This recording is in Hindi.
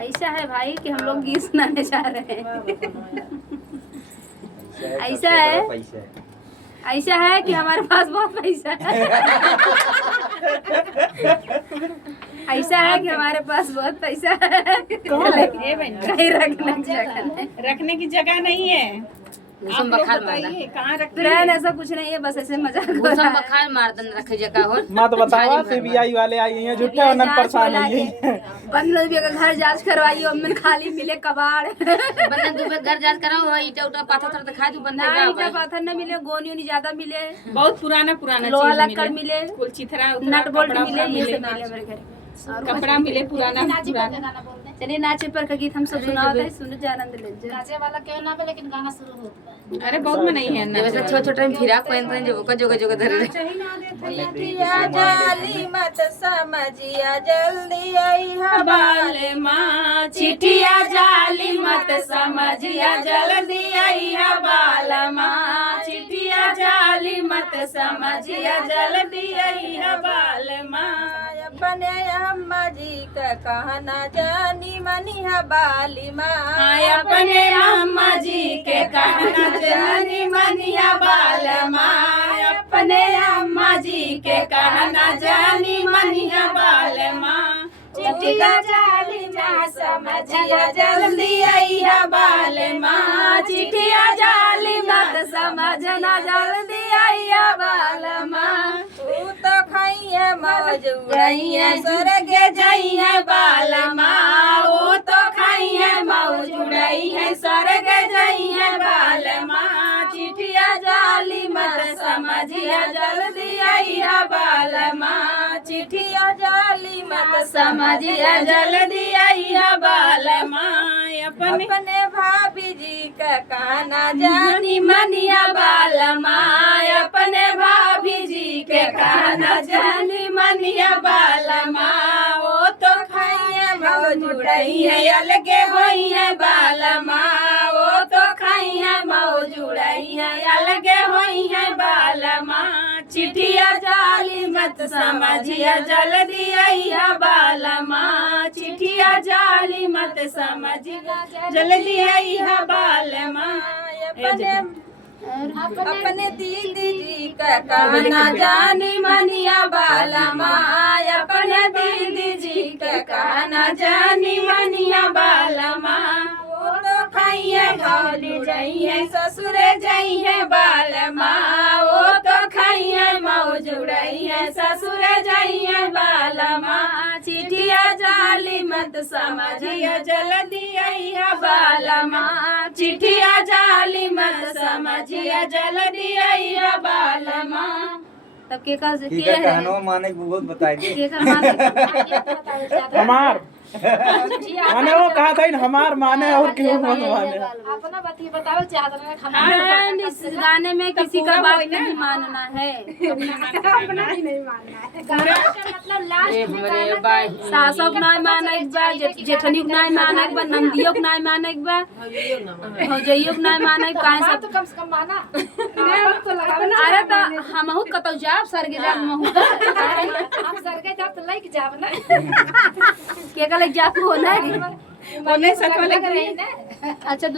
ऐसा है भाई कि हम लोग गीत सुनाने जा रहे हैं। ऐसा है, ऐसा है कि हमारे पास बहुत पैसा है। ऐसा है कि हमारे पास बहुत पैसा है, कहीं रखने की जगह नहीं है। आप लोग बताइए कहाँ रखते हैं? ऐसा कुछ नहीं है, बस ऐसे मजाक बखार मार दन रखे जगह हो मत बतावा सीबीआई वाले आई हैं झूठे और नन परेशान है। 15 रुपये का घर जांच करवाइए, उनमें खाली मिले कबाड़। बन्ने दुबे घर जांच कराओ, ईटा उटा पाथर दिखा दू बन्ने ना ईटा पाथर न मिले, गोनी ज्यादा मिले, बहुत पुराना लोहा लक्कड़ मिले, कुल चिथरा नट बोल्ट मिले, ये सब मिले हमारे घर। कपड़ा मिले पुराना। चलिए नाचे पर का गीत हम सब सुनाते हैं, सुन आनंद ले। नाचे वाला क्यों ना लेकिन गाना शुरू होता है। अरे बहुत में नहीं है वैसे छोटे-छोटे में फिराक पहनते हैं जो जोगा धरे रहे। चिट्ठिया जाली मत समझिया जल्दी आई बाल माँ, चिट्ठिया जाली मत समझिया जल्दी आई बाल माँ, चिट्ठिया जाली मत समझिया जल्दी आई बाल माँ। अपने अम्मा जी का कहना जानी मनिया बाली माँ, अपने अम्मा जी के कहना जानी मनिया बाल माँ, अपने अम्मा जी के कहना जानी मनिया बाल माँ। चिट्ठिया जाली माँ समझिया जल्दी आई बाल माँ, चिट्ठिया जाली मत समझना जल्दी आई बाल माँ। तू तो खाइए मौज उड़ाइए स्वर्ग जाइए बाल माँ, वो तो खाइए मौज उड़ाइए स्वर्ग जाइए बाल माँ। चिट्ठिया जाली मत समझिया जल्दी आई बाल माँ, चिट्ठिया जाली मत समझिया जल्दी आई बाल माँ। अपने भाभी जी का कहना जानी मनिया बाल माँ, अपने भाभी जी के कहना जानी मनिया बाल माँ। वो तो खाइए मौज उड़ाइए अलगे होइए बाल माँ, वो तो खाइए मौज उड़ाइए अलगे होइए बाल माँ। चिट्ठिया जाली मत समझिया जल्दी आई बाल माँ, चिट्ठिया जाली मत समझिया जल्दी आई बाल माँ। अपने दीदी जी का कहना जानी मनिया बाल माँ, अपने दीदी जी का कहना जानी मनिया बाल माँ। वो तो खाइए मौज जाइए ससुरे जाइए बाल माँ, वो तो खाइए मौज उड़ाइए ससुर जाइए बाल माँ। चिट्ठिया जाली मत समझिया जल्दी आई बाल माँ, चिट्ठिया जाली मत समझिया जल्दी आई बाल माँ। तब के का कहनो माने बहुत बताएंगे के का माने हमार माने वो कहा था हमार माने और क्यों माने अपना बात बताओ चाहत रहे इस गाने में किसी का बात नहीं मानना है, अपना ही नहीं मानना है। मतलब लास्ट सासों को नहीं माना एक बार, जेठनी को नहीं माना एक बार, नंदियों को नहीं माना एक बार, भौजइयों को नहीं माना एक बार। तो कम से कम माना अरे तो हम हूँ कतौ जाब सरगे जाब महू आप सरगे जाब तो लाइक जाब ना के का लग जाब हो ना बोले सच वाले ना। अच्छा